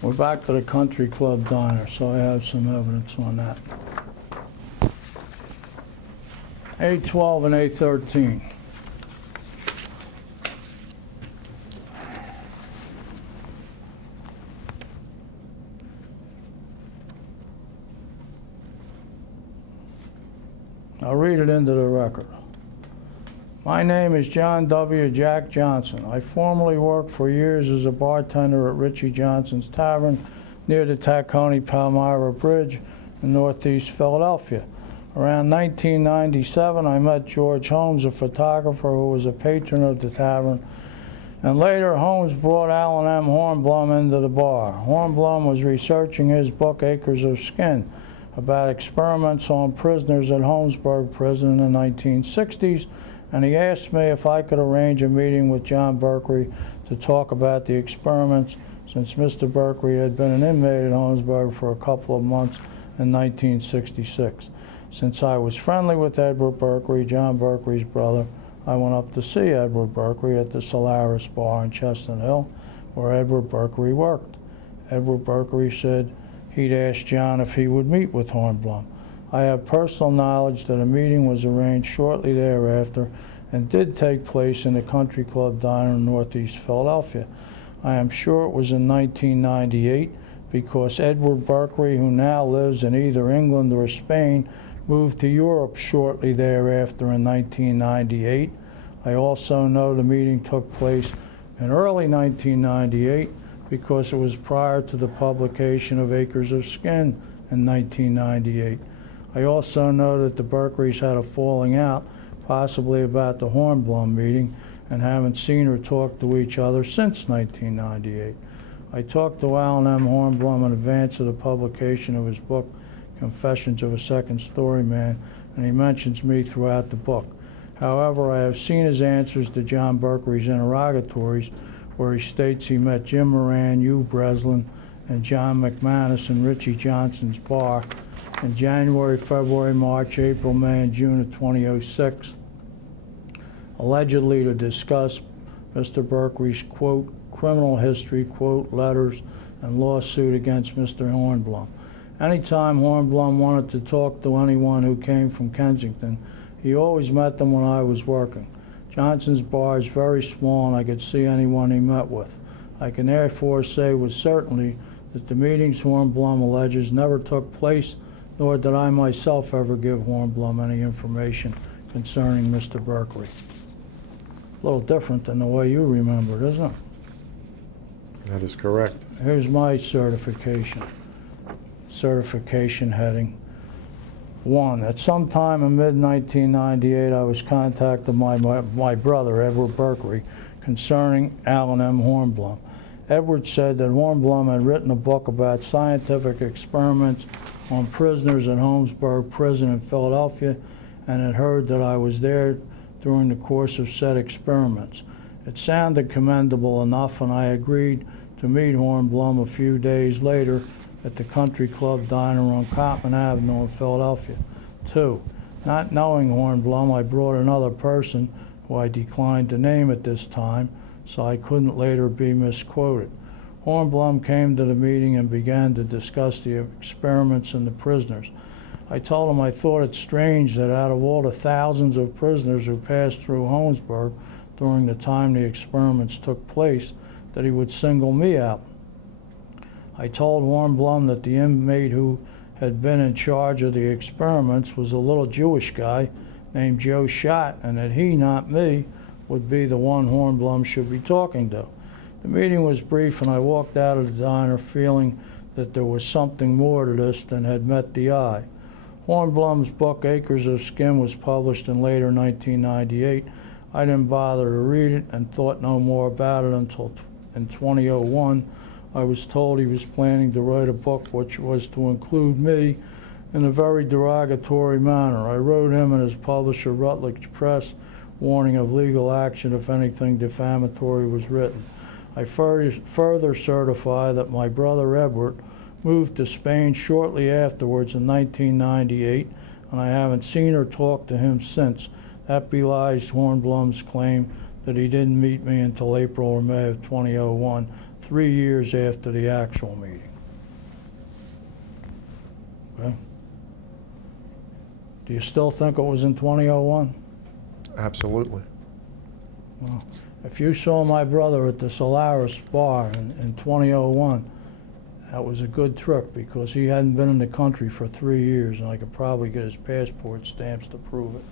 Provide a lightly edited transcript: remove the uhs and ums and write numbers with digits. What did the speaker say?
We're back to the Country Club Diner, so I have some evidence on that. A12 and A13. I'll read it into the record. My name is John W. Jack Johnson. I formerly worked for years as a bartender at Richie Johnson's Tavern near the Tacony-Palmyra Bridge in northeast Philadelphia. Around 1997, I met George Holmes, a photographer who was a patron of the tavern, and later Holmes brought Alan M. Hornblum into the bar. Hornblum was researching his book, Acres of Skin, about experiments on prisoners at Holmesburg Prison in the 1960s, and he asked me if I could arrange a meeting with John Berkery to talk about the experiments, since Mr. Berkery had been an inmate at Holmesburg for a couple of months in 1966. Since I was friendly with Edward Berkery, John Berkery's brother, I went up to see Edward Berkery at the Solaris Bar in Chestnut Hill, where Edward Berkery worked. Edward Berkery said he'd asked John if he would meet with Hornblum. I have personal knowledge that a meeting was arranged shortly thereafter and did take place in the Country Club Diner in northeast Philadelphia. I am sure it was in 1998 because Edward Berkery, who now lives in either England or Spain, moved to Europe shortly thereafter in 1998. I also know the meeting took place in early 1998 because it was prior to the publication of Acres of Skin in 1998. I also know that the Berkerys had a falling out, possibly about the Hornblum meeting, and haven't seen or talked to each other since 1998. I talked to Alan M. Hornblum in advance of the publication of his book, Confessions of a Second Story Man, and he mentions me throughout the book. However, I have seen his answers to John Berkery's interrogatories, where he states he met Jim Moran, Hugh Breslin, and John McManus in Richie Johnson's bar in January, February, March, April, May, and June of 2006, allegedly to discuss Mr. Berkery's, quote, criminal history, quote, letters, and lawsuit against Mr. Hornblum. Anytime Hornblum wanted to talk to anyone who came from Kensington, he always met them when I was working. Johnson's bar is very small, and I could see anyone he met with. I can therefore say with certainty that the meetings Hornblum alleges never took place, nor did I myself ever give Hornblum any information concerning Mr. Berkery. A little different than the way you remember it, isn't it? That is correct. Here's my certification. Certification heading. 1. At some time in mid-1998, I was contacted by my brother, Edward Berkery, concerning Alan M. Hornblum. Edward said that Hornblum had written a book about scientific experiments on prisoners at Holmesburg Prison in Philadelphia, and had heard that I was there during the course of said experiments. It sounded commendable enough, and I agreed to meet Hornblum a few days later at the Country Club Diner on Cottman Avenue in Philadelphia. 2. Not knowing Hornblum, I brought another person who I declined to name at this time, so I couldn't later be misquoted. Hornblum came to the meeting and began to discuss the experiments in the prisoners. I told him I thought it strange that out of all the thousands of prisoners who passed through Holmesburg during the time the experiments took place, that he would single me out. I told Hornblum that the inmate who had been in charge of the experiments was a little Jewish guy named Joe Schott, and that he, not me, would be the one Hornblum should be talking to. The meeting was brief, and I walked out of the diner feeling that there was something more to this than had met the eye. Hornblum's book, Acres of Skin, was published in later 1998. I didn't bother to read it and thought no more about it until in 2001. I was told he was planning to write a book which was to include me in a very derogatory manner. I wrote him and his publisher, Rutledge Press, warning of legal action if anything defamatory was written. I further certify that my brother Edward moved to Spain shortly afterwards in 1998, and I haven't seen or talked to him since. That belies Hornblum's claim that he didn't meet me until April or May of 2001. 3 years after the actual meeting. Okay? Do you still think it was in 2001? Absolutely. Well, if you saw my brother at the Solaris bar in 2001, that was a good trick because he hadn't been in the country for 3 years, and I could probably get his passport stamps to prove it.